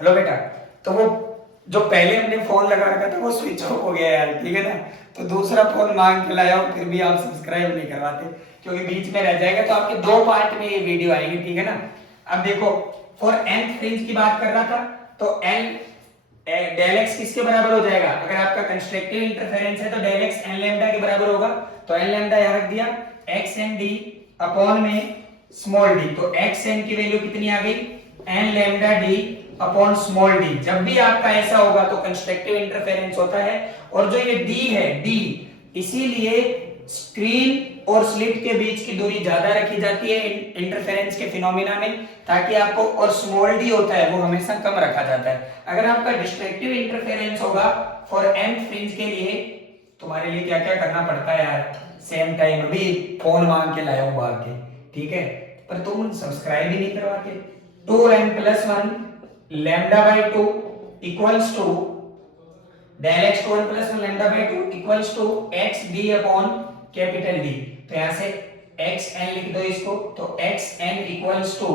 Hello बेटा। तो वो जो पहले हमने फोन लगा रखा था वो स्विच ऑफ हो गया यार, ठीक है ना। तो दूसरा फोन मांग के लाया हूँ, फिर भी आप सब्सक्राइब नहीं करवाते क्योंकि बीच में रह जाएगा। तो आपके दो पार्ट में ये वीडियो आएगी, ठीक है ना। अब देखो, फॉर nth फ्रिंज की बात कर रहा था, तो n डेल एक्स किसके बराबर हो जाएगा? अगर आपका कंस्ट्रक्टिव इंटरफेरेंस है तो डेल एक्स एन लैम्डा के बराबर होगा। तो एन लैम्डा यहां रख दिया, एक्स एन डी अपॉन में स्मॉल डी। तो एक्स एन की वैल्यू कितनी आ गई? N lambda D upon small d. जब भी आपका ऐसा होगा तो कंस्ट्रक्टिव इंटरफेरेंस होता है। और जो ये डी है, डी, इसीलिए स्क्रीन और स्लिट के बीच की दूरी ज्यादा रखी जाती है इंटरफेरेंस के फिनोमिना में, ताकि आपको, और स्मॉल डी होता है वो हमेशा कम रखा जाता है। अगर आपका डिस्ट्रक्टिव इंटरफेरेंस होगा फॉर nth फ्रिंज के लिए, तुम्हारे लिए क्या क्या करना पड़ता है यार। सेम टाइम अभी फोन मांग के लाया हूं भाग के, ठीक है। पर तुम सब्सक्राइब ही नहीं करवाते। 2n+1 lambda by 2 equals to del x 2n+1 lambda by 2 equals to x D upon capital D. तो यहां से एक्स एन लिख दो इसको। तो x n equals to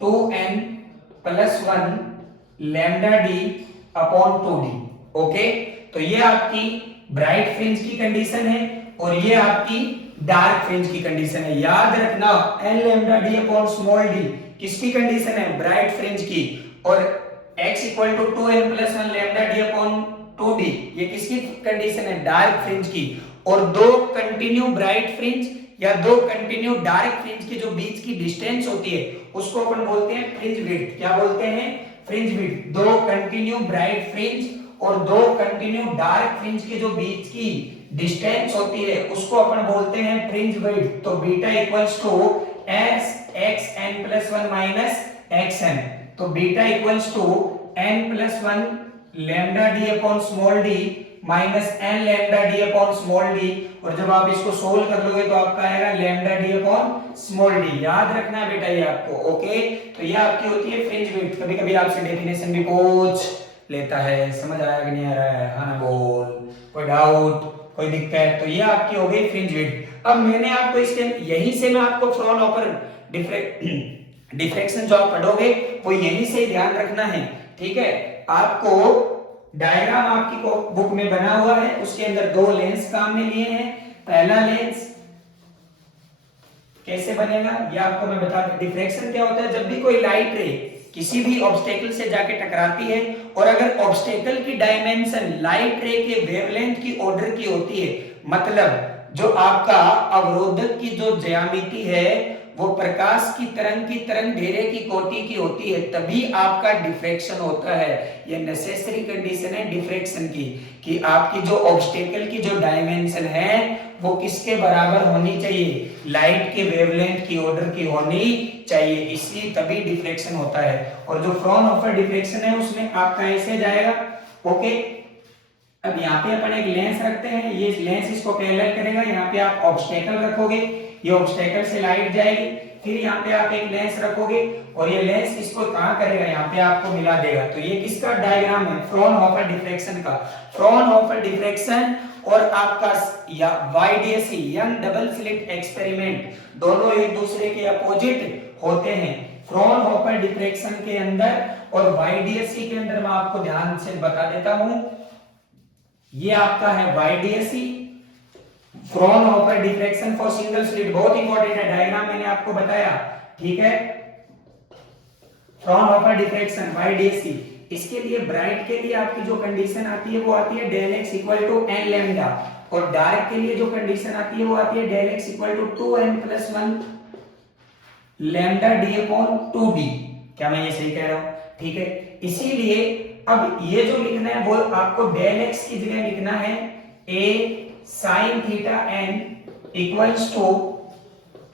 2n+1 lambda D upon 2d। Okay, तो ये आपकी ब्राइट फ्रिंज की कंडीशन है और ये आपकी डार्क फ्रिंज की कंडीशन है। याद रखना, n lambda D upon small d किसकी कंडीशन है? ब्राइट फ्रिंज की। और x equal to 2n+1 lambda D upon 2d ये किसकी कंडीशन है? डार्क फ्रिंज की। और दो कंटिन्यू ब्राइट फ्रिंज या दो कंटिन्यू डार्क फ्रिंज के जो बीच की डिस्टेंस होती है उसको अपन बोलते हैं फ्रिंज विड्थ। क्या बोलते हैं? Fringe width. दो कंटिन्यू ब्राइट फ्रिंज और दो कंटिन्यू डार्क फ्रिंज के जो बीच की डिस्टेंस होती है उसको अपन बोलते हैं फ्रिंज विड्थ। तो beta equals to S X N plus one minus X N. तो beta equals to N plus one lambda D upon small D minus N lambda D upon small D. और जब आप इसको solve कर लोगे तो आपका आएगा lambda D upon small D. याद रखना है बेटा ये आपको। ओके, तो ये आपकी होती है फ्रिंज विड्थ। कभी कभी आपसे डेफिनेशन भी पूछ लेता है, समझ आया कि नहीं आ रहा है? हाँ ना बोल, कोई डाउट, कोई दिक्कत? तो ये आपकी हो गई फ्रिंज विड्थ। अब मैंने आपको इसके यहीं से मैं आपको फ्रॉनहोफर डिफ्रैक्शन जो आप पढ़ोगे वो यहीं से ही ध्यान रखना है, ठीक है। आपको डायग्राम आपकी बुक में बना हुआ है, उसके अंदर दो लेंस काम में लिए हैं। पहला लेंस कैसे बनेगा ये आपको मैं बता दूं। डिफ्रैक्शन क्या होता है? जब भी कोई लाइट रे किसी भी ऑब्स्टेकल से जाके टकराती है और अगर ऑब्स्टेकल की डायमेंशन लाइट रे के वेवलेंथ की ऑर्डर की होती है, मतलब जो आपका अवरोधक की जो ज्यामिति है वो प्रकाश की तरंग घेरे की कोटि की होती है, तभी आपका डिफ्रैक्शन होता है। ये नेसेसरी कंडीशन है डिफ्रैक्शन की, कि आपकी जो ऑब्स्टेकल की जो डायमेंशन है वो किसके बराबर होनी चाहिए? लाइट के वेवलेंथ की ऑर्डर की होनी चाहिए, इसी तभी डिफ्रैक्शन होता है। और जो फ्रॉनहोफर डिफ्रैक्शन है उसमें आपका ऐसे जाएगा। ओके, अब यहाँ पे अपन एक लेंस रखते हैं, ये लेंस इसको पैरेलल करेगा। यहाँ पे आप ऑब्स्टेकल रखोगे, ये ऑब्स्टेकल से लाइट जाएगी। फिर यहाँ पे आप एक लेंस रखोगे और ये लेंस इसको कहाँ करेगा? यहाँ पे आपको मिला देगा। तो ये किसका डायग्राम है? फ्रॉनहोफर डिफ्रैक्शन का। फ्रॉनहोफर डिफ्रैक्शन और आपका या YDSE young double slit experiment दोनों एक दूसरे के अपोजिट होते हैं। फ्रॉनहोफर डिफ्रैक्शन के अंदर और YDSE के अंदर मैं आपको ध्यान से बता देता हूं। ये आपका है YDSE, Fraunhofer diffraction for single slit, बहुत इंपॉर्टेंट है, डायग्राम मैंने आपको बताया, ठीक है। फ्रॉनहोफर डिफ्रैक्शन YDSE, इसके लिए ब्राइट के लिए आपकी जो कंडीशन आती है वो आती है del x equal to n lambda, और डार्क के लिए जो कंडीशन आती है वो आती है del x equal to 2n+1 lambda D upon 2d। क्या मैं ये सही कह रहा हूं? ठीक है। इसीलिए अब ये जो लिखना है वो आपको डेल एक्स की जगह लिखना है a sin theta n equals to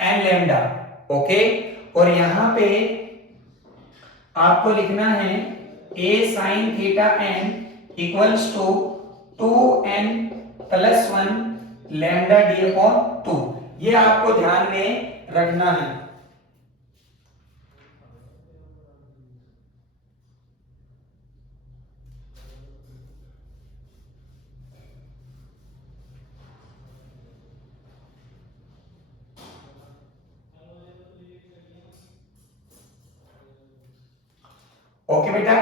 n lambda. Okay, और यहां पे आपको लिखना है a sin theta n equals to 2n+1 lambda D upon 2। ये आपको ध्यान में रखना है। ओके बेटा,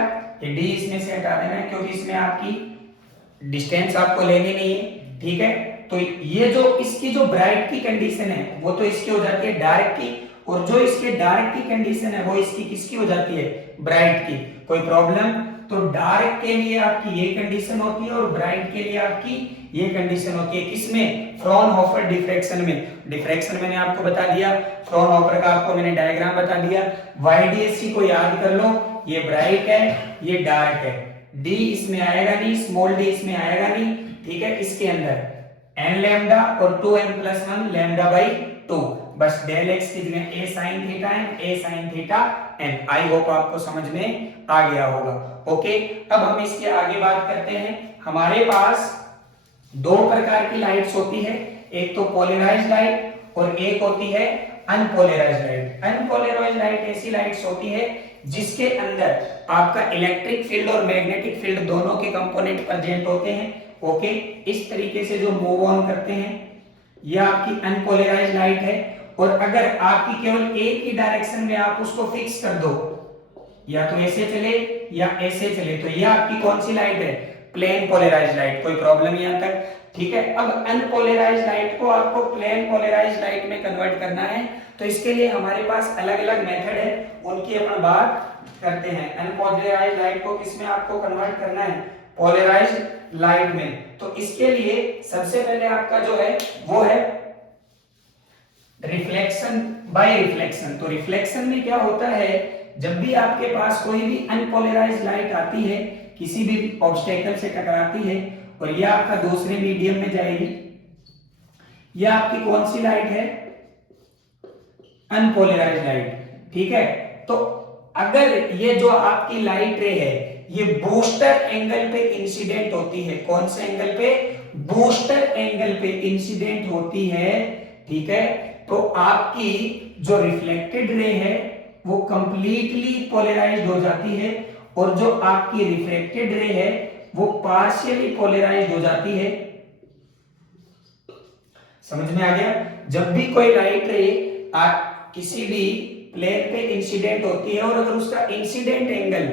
ये डी इसमें से हटा देना है क्योंकि इसमें आपकी डिस्टेंस आपको लेनी नहीं है, ठीक है। तो ये जो इसकी जो ब्राइट की कंडीशन है वो तो इसकी हो जाती है डार्क की, और जो इसके डार्क की कंडीशन है वो इसकी किसकी हो जाती है, ब्राइट की। कोई प्रॉब्लम? तो डार्क के लिए आपकी ये कंडीशन होती है और ब्राइट के लिए आपकी ये कंडीशन होती है। किसमें? फ्रॉनहोफर डिफ्रैक्शन में। डिफ्रैक्शन मैंने आपको बता दिया, फ्रॉनहोफर का आपको मैंने डायग्राम बता दिया। YDSC को याद कर लो, ये ब्राइट है, ये डार्क है। डी इसमें आएगा नहीं, स्मॉल डी इसमें आएगा नहीं, ठीक है। इसके अंदर n लैम्डा और 2n+1 लैम्डा बाई 2, बस डेल x की जगह a sin theta n, a sin theta n। I hope आपको समझ में आ गया होगा। ओके, अब हम इसके आगे बात करते हैं। हमारे पास दो प्रकार की लाइट्स होती है, एक तो पोलराइज्ड लाइट और एक होती है अनपोलराइज्ड लाइट। अनपोलराइज्ड लाइट ऐसी लाइट्स होती है जिसके अंदर आपका इलेक्ट्रिक फील्ड और मैग्नेटिक फील्ड दोनों के कंपोनेंट प्रेजेंट होते हैं। ओके, इस तरीके से जो मूव ऑन करते हैं, यह आपकी अनपोलराइज्ड लाइट है। और अगर आपकी केवल एक ही डायरेक्शन में आप उसको फिक्स कर दो, या तो ऐसे चले या ऐसे चले, तो यह आपकी कौन सी लाइट है, प्लेन पोलराइज्ड लाइट। कोई प्रॉब्लम यहां तक? ठीक है। अब अनपोलराइज्ड लाइट को आपको प्लेन पोलराइज्ड लाइट में कन्वर्ट करना है, तो इसके लिए हमारे पास अलग अलग मेथड है, उनकी अपन बात करते हैं। अनपोलराइज्ड लाइट को किसमें आपको कन्वर्ट करना है, पोलराइज्ड लाइट में। तो इसके लिए सबसे पहले आपका जो है वो है रिफ्लेक्शन बाय रिफ्लेक्शन। तो रिफ्लेक्शन में क्या होता है, जब भी आपके पास कोई भी अनपोलराइज्ड लाइट आती है, किसी भी ऑब्स्टेकल से टकराती है और यह आपका दूसरे मीडियम में जाएगी, यह आपकी कौन सी लाइट है, अनपोलराइज्ड लाइट, ठीक है। तो अगर ये जो आपकी लाइट रे है ये बूस्टर एंगल पे इंसिडेंट होती है, कौन से एंगल पे, बूस्टर एंगल पे इंसिडेंट होती है, ठीक है, तो आपकी जो रिफ्लेक्टेड रे है वो कंप्लीटली पोलराइज्ड हो जाती है, और जो आपकी रिफ्लेक्टेड रे है वो पार्शियली पोलराइज्ड हो जाती है। समझ में आ गया? जब भी कोई लाइट रे आप किसी भी प्लेन पे इंसिडेंट होती है और अगर उसका इंसिडेंट एंगल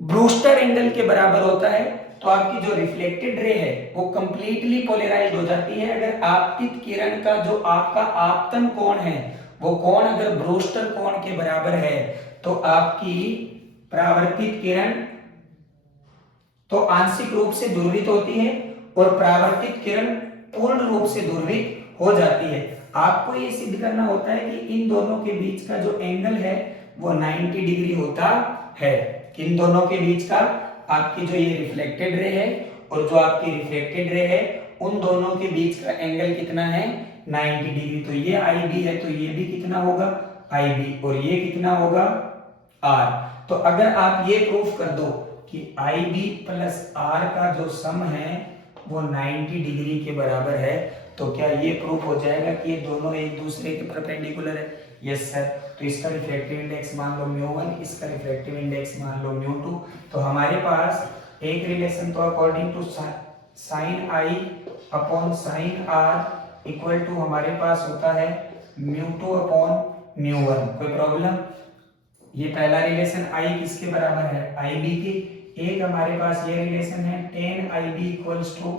ब्रूस्टर एंगल के बराबर होता है, तो आपकी जो रिफ्लेक्टेड रे है वो कंप्लीटली पोलराइज्ड हो जाती है। अगर आपतित किरण का जो आपका आपतन कोण है वो कोण अगर ब्रूस्टर कोण के बराबर है, तो आपकी परावर्तित किरण तो आंशिक रूप से ध्रुवित होती है और परावर्तित किरण पूर्ण रूप से ध्रुवित हो जाती है। आपको ये सिद्ध करना होता है कि इन दोनों के बीच का जो एंगल है वो 90 डिग्री होता है। किन दोनों के बीच का, आपकी जो ये रिफ्लेक्टेड रे है और जो आपकी रिफ्लेक्टेड रे है, उन दोनों के बीच का एंगल कितना है, 90 डिग्री। तो ये IB है, तो ये भी कितना होगा, IB, और ये कितना होगा, R। तो अगर आप ये प्रूफ कर दो कि IB प्लस R का जो सम है वो 90 डिग्री के बराबर है, तो क्या ये प्रूफ हो जाएगा कि ये दोनों एक दूसरे के परपेंडिकुलर है? Yes sir. तो इसका रिफ्लेक्टिव इंडेक्स मान लो μ1, इसका रिफ्लेक्टिव इंडेक्स मान लो μ2। तो हमारे पास एक रिलेशन तो according to sine I upon sine R equal to हमारे पास होता है μ2 अपॉन μ1। कोई प्रॉब्लम? ये पहला रिलेशन I किसके बराबर है, IB के। एक हमारे पास ये रिलेशन है tan IB equals to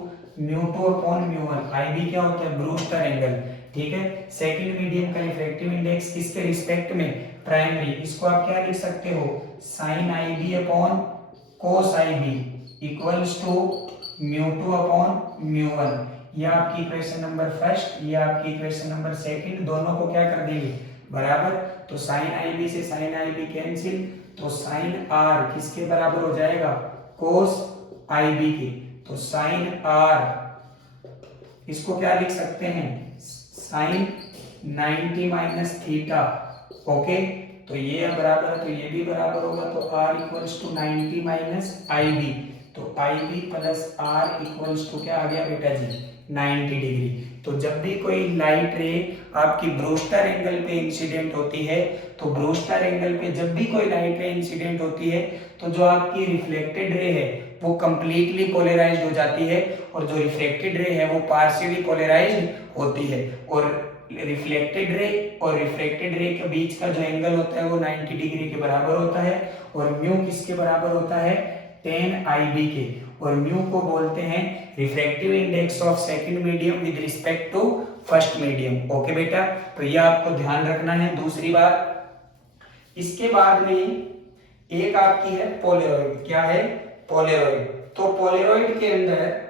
μ2 upon μ1। IB क्या होता है, ब्रूस्टर एंगल, ठीक है। सेकंड मीडियम का रिफ्लेक्टिव इंडेक्स किसके रिस्पेक्ट में, प्राइमरी। इसको आप क्या लिख सकते हो, sin IB upon cos IB equals to μ2 upon μ1। ये आपकी इक्वेशन नंबर फर्स्ट, ये आपकी इक्वेशन नंबर सेकंड, दोनों को क्या कर देंगे, बराबर। तो sin IB से sin IB कैंसिल, तो sin R किसके बराबर हो जाएगा, cos IB के। तो sin R इसको क्या लिख सकते हैं, sin 90 माइनस थीटा। ओके, तो ये बराबर है तो ये भी बराबर होगा, तो R equals to 90 minus IB। तो IB plus R equals to क्या आ गया बेटा जी, 90 डिग्री। तो जब भी कोई लाइट रे आपकी ब्रूस्टर एंगल पे इंसिडेंट होती है, तो ब्रूस्टर एंगल पे जब भी कोई लाइट रे इंसिडेंट होती है, तो जो आपकी रिफ्लेक्टेड रे है वो कंप्लीटली पोलराइज्ड हो जाती है, और जो रिफ्लेक्टेड रे है वो पार्शियली पोलराइज्ड होती है। और रिफ्लेक्टेड रे और रिफ्रैक्टेड रे के बीच का जो एंगल होता है वो 90 डिग्री के बराबर होता है, और म्यू किसके बराबर होता है, tan IB के, और म्यू को बोलते हैं refractive index of second medium with respect to first medium. Okay बेटा, तो ये आपको ध्यान रखना है। दूसरी बात, इसके बाद में एक आपकी है पोलेरॉइड। क्या है, पोलेरॉइड। तो पोलेरॉइड के अंदर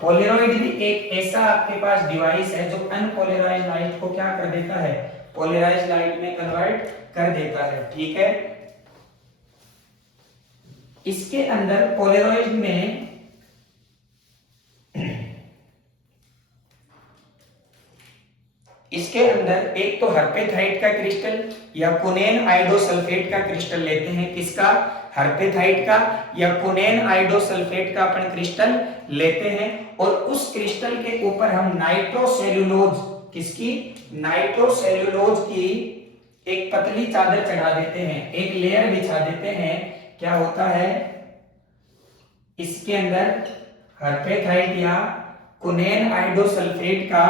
पोलेरॉइड भी एक ऐसा आपके पास डिवाइस है जो अनपोलराइज्ड लाइट को क्या कर देता है, पोलराइज्ड लाइट में कन्वर्ट कर देता है। ठीक है, इसके अंदर पोलेरॉइड में इसके अंदर एक तो हर्पेथाइट का क्रिस्टल या कुनेन आइडोसल्फेट का क्रिस्टल लेते हैं। किसका, हर्पेथाइट का या कुनेन आइडोसल्फेट का अपन क्रिस्टल लेते हैं, और उस क्रिस्टल के ऊपर हम नाइट्रोसेल्यूलोज, किसकी, नाइट्रोसेल्यूलोज की एक पतली चादर चढ़ा देते हैं, एक लेयर बिछा देते हैं। क्या होता है, इसके अंदर हर्पेथाइट या कुनेन आइडोसल्फेट का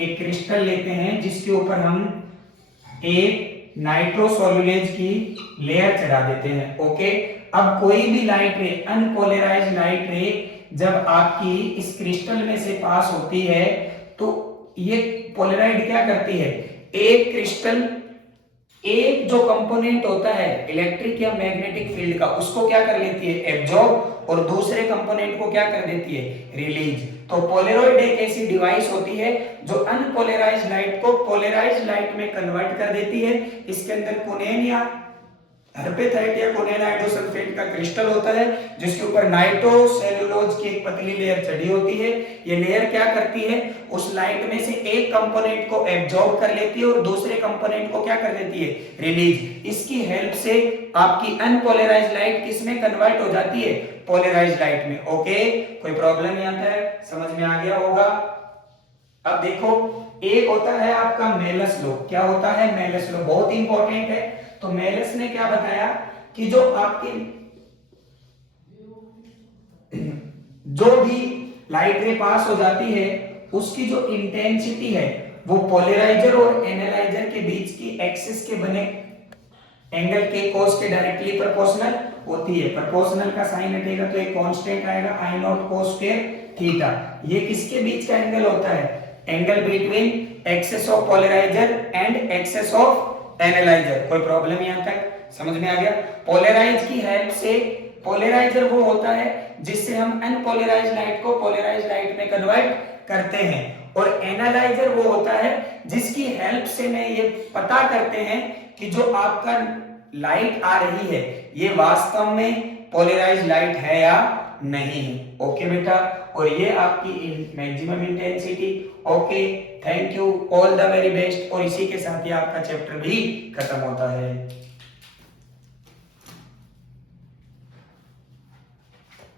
एक क्रिस्टल लेते हैं, जिसके ऊपर हम एक नाइट्रोसोल्यूलेज की लेयर चढ़ा देते हैं। ओके, अब कोई भी लाइट रे, अनपोलराइज्ड लाइट रे जब आपकी इस क्रिस्टल में से पास होती है, तो ये पोलराइड क्या करती है, एक क्रिस्टल, एक जो कंपोनेंट होता है इलेक्ट्रिक या मैग्नेटिक फील्ड का, उसको क्या कर लेती है, एब्जॉर्ब, और दूसरे कंपोनेंट को क्या कर देती है, रिलीज। तो पोलेरॉइड एक ऐसी डिवाइस होती है जो अनपोलराइज्ड लाइट को पोलराइज्ड लाइट में कन्वर्ट कर देती है। इसके अंदर कुनेन या हर्पेथाइट या कुनेन आइडोसल्फेट का क्रिस्टल होता है, जिसके ऊपर नाइट्रोसेल्यूलोज की एक पतली लेयर चढ़ी होती है। ये लेयर क्या करती है, उस लाइट में से एक कंपोनेंट को एब्जॉर्ब कर लेती है और दूसरे कंपोनेंट को क्या कर देती है, रिलीज। इसकी हेल्प से आपकी अनपोलराइज्ड लाइट किसमें कन्वर्ट हो जाती है, पोलराइज्ड लाइट में। ओके, कोई प्रॉब्लम यहाँ तक समझ में आ गया होगा। अब देखो, एक होता है आपका मेलस लॉ। क्या होता है, मेलस लॉ बहुत इंपॉर्टेंट है। तो मेलस ने क्या बताया कि जो आपकी जो भी लाइट रे पास हो जाती है, उसकी जो इंटेंसिटी है वो पोलराइजर और एनालाइजर के बीच की एक्सिस के बने एंगल के कोस के डायरेक्टली प्रोपोर्शनल होती है। प्रोपोर्शनल का साइन हटेगा तो एक कांस्टेंट आएगा, I naught cos square theta. ये किसके बीच का एंगल होता है, angle between axis of polariser and axis of analyser. कोई प्रॉब्लम यहां तक समझ में आ गया। पोलराइज की हेल्प से, पोलराइजर वो होता है जिससे हम अनपोलराइज्ड लाइट को पोलराइज्ड लाइट में कन्वर्ट करते हैं, और एनालाइजर वो होता है जिसकी हेल्प से मैं ये पता करते हैं कि जो आपका लाइट आ रही है ये वास्तव में पोलराइज्ड लाइट है या नहीं है। ओके बेटा, और ये आपकी maximum intensity. Okay, thank you, all the very best. और इसी के साथ ही आपका चैप्टर भी खत्म होता है।